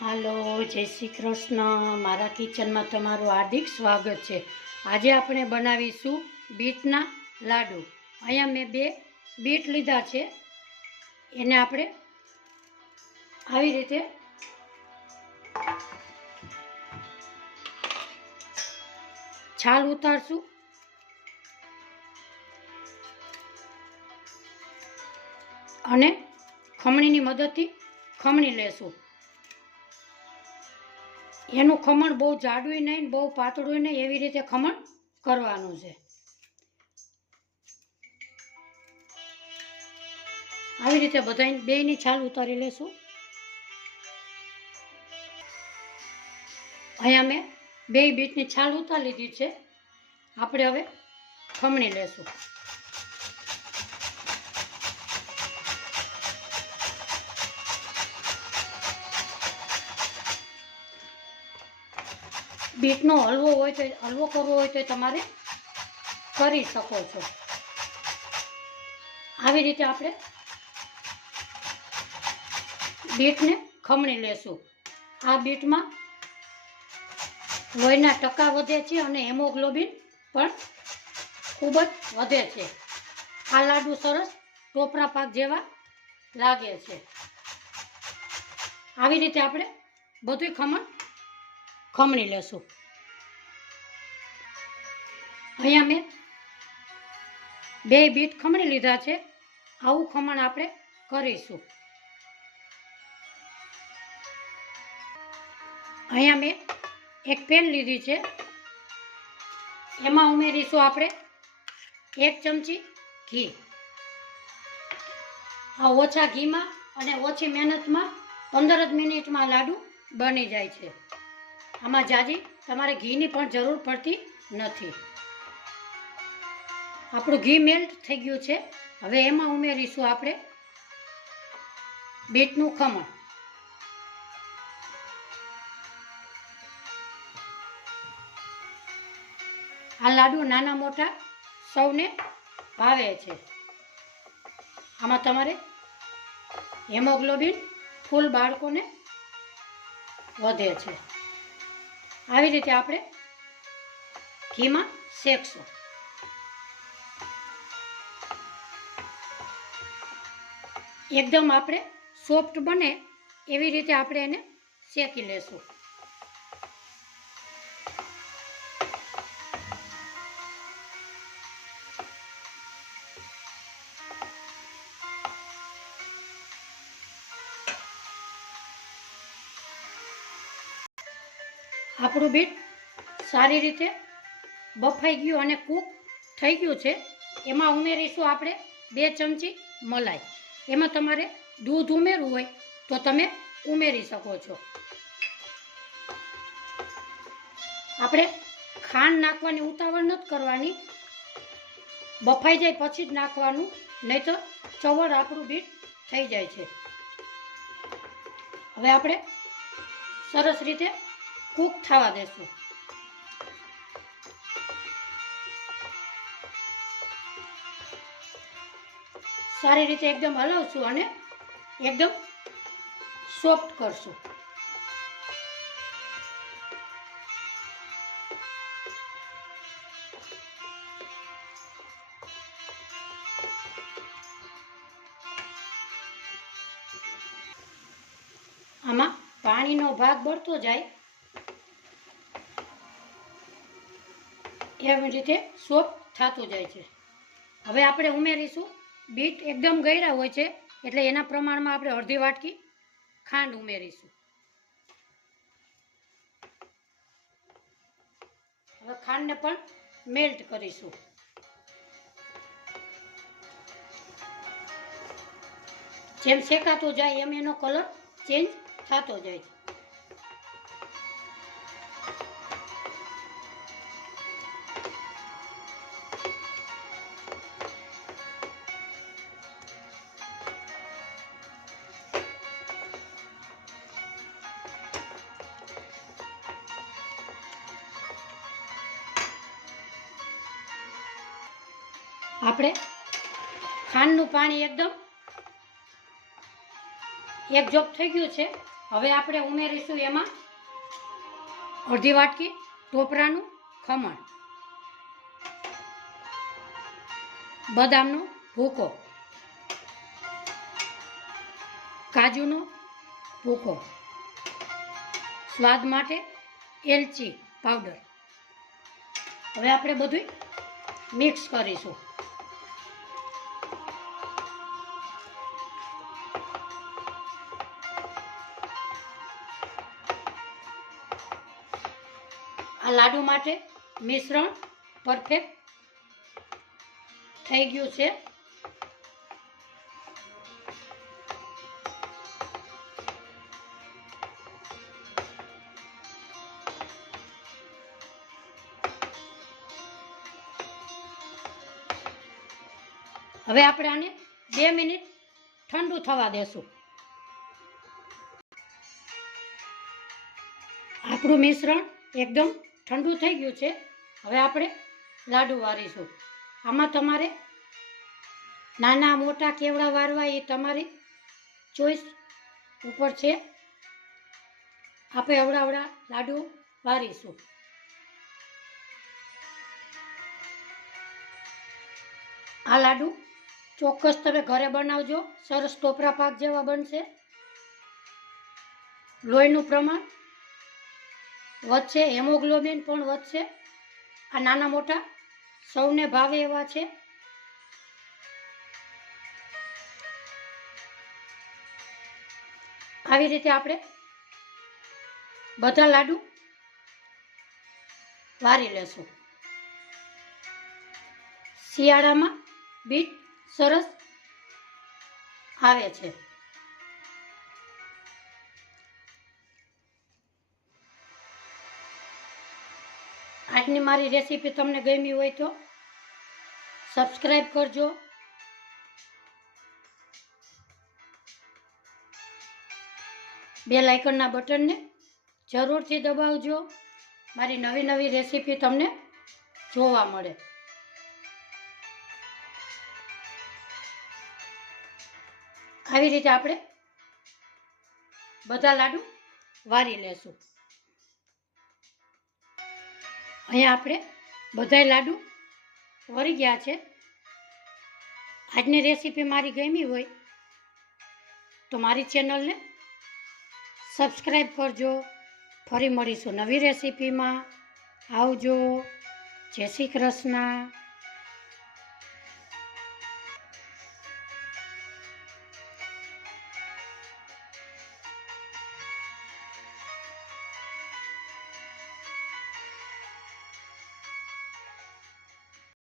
હાલો, જય શ્રી કૃષ્ણ. મારા કિચનમાં તમારું હાર્દિક સ્વાગત છે. આજે આપણે બનાવીશું બીટના લાડુ. અહીંયા મેં 2 બીટ લીધા છે. એને આપણે આવી રીતે છાલ ઉતારશું અને ખમણીની મદદથી ખમણી લેશું. એનું ખમણ બહુ જાડું નહીં, બહુ પાતળું નહીં, એવી રીતે ખમણ કરવાનું છે. આવી રીતે બધા બેયની છાલ ઉતારી લેશું. અહીંયા મેં 2 બીટની છાલ ઉતારી લીધી છે. આપણે હવે ખમણી લેશું. બીટનો હલવો હોય તો હલવો કરવો હોય તો તમારે કરી શકો છો. આવી રીતે આપણે બીટને ખમણી લેશું. આ બીટમાં લોહીના ટકા વધે છે અને હેમોગ્લોબિન પણ ખૂબ જ વધે છે. આ લાડુ સરસ ટોપરા પાક જેવા લાગે છે. આવી રીતે આપણે બધું ખમણી લેશું. અહીંયા મેં 2 બીટ ખમણી લીધા છે. આવું ખમણ આપણે કરીશું. અહીંયા મેં એક પેન લીધી છે. એમાં ઉમેરીશું આપણે 1 ચમચી ઘી. આ ઓછા ઘીમાં અને ઓછી મહેનતમાં 15 જ મિનિટમાં લાડુ બની જાય છે. આમાં જાજી તમારે ઘીની પણ જરૂર પડતી નથી. આપણું ઘી મેલ્ટ થઈ ગયું છે. હવે એમાં ઉમેરીશું આપણે બીટનું ખમણ. આ લાડુ નાના મોટા સૌને ભાવે છે. આમાં તમારે હેમોગ્લોબિન ફૂલ બાળકોને વધે છે. આવી રીતે આપણે ઘીમાં શેકશું. એકદમ આપણે સોફ્ટ બને એવી રીતે આપણે એને શેકી લેશું. આપણું બીટ સારી રીતે બફાઈ ગયું અને કૂક થઈ ગયું છે. એમાં ઉમેરીશું આપણે 2 ચમચી મલાઈ. એમાં તમારે દૂધ ઉમેરવું હોય તો તમે ઉમેરી શકો છો. આપણે ખાંડ નાખવાની ઉતાવળ નથી કરવાની. બફાઈ જાય પછી જ નાખવાનું, નહીં તો ચવડ આપણું બીટ થઈ જાય છે. હવે આપણે સરસ રીતે કૂક થવા દેશું. સારી રીતે એકદમ હલાવશું અને એકદમ સોફ્ટ કરશું. આમાં પાણીનો ભાગ બળતો જાય એવી રીતે સોફ્ટ થતું જાય છે. હવે આપણે ઉમેરીશું બીટ એકદમ ગળ્યા હોય છે એટલે એના પ્રમાણમાં આપણે અડધી વાટકી ખાંડ ઉમેરીશું. હવે ખાંડને પણ મેલ્ટ કરીશું. જેમ શેકાતો જાય એમ એનો કલર ચેન્જ થતો જાય છે. આપણે ખાંડનું પાણી એકદમ એકજોગ થઈ ગયું છે. હવે આપણે ઉમેરીશું એમાં અડધી વાટકી ટોપરાનું ખમણ, બદામનો ભૂકો, કાજુનો ભૂકો, સ્વાદ માટે એલચી પાવડર. હવે આપણે બધું મિક્સ કરીશું. આ લાડુ માટે મિશ્રણ પરફેક્ટ થઈ ગયું છે. હવે આપણે આને 2 મિનિટ ઠંડુ થવા દેશું. આપણું મિશ્રણ એકદમ ઠંડુ થઈ ગયું છે. હવે આપણે લાડુ વારીશું. આમાં તમારે નાના મોટા કેવડા વારવા એ તમારી ચોઈસ ઉપર છે. આપણે અવડા લાડુ વારીશું. આ લાડુ ચોક્કસ તમે ઘરે બનાવજો, સરસ ટોપરા પાક જેવા બનશે. લોહીનું પ્રમાણ વધશે, હેમોગ્લોબિન પણ વધશે. આ નાના મોટા સૌને ભાવે એવા છે. આવી રીતે આપણે બધા લાડુ વારી લેશું. શિયાળામાં બીટ સરસ આવે છે. આજની મારી રેસીપી તમને ગમી હોય તો સબસ્ક્રાઈબ કરજો. બેલ આઇકનના બટનને જરૂરથી દબાવજો. મારી નવી રેસીપી તમને જોવા મળે. આવી રીતે આપણે બધા લાડુ વારી લેશું. અહીંયા આપણે બધાય લાડુ વળી ગયા છે. આજની રેસીપી મારી ગમી હોય તો મારી ચેનલને સબસ્ક્રાઈબ કરજો. ફરી મળીશું નવી રેસીપીમાં. આવજો. જય શ્રી કૃષ્ણ.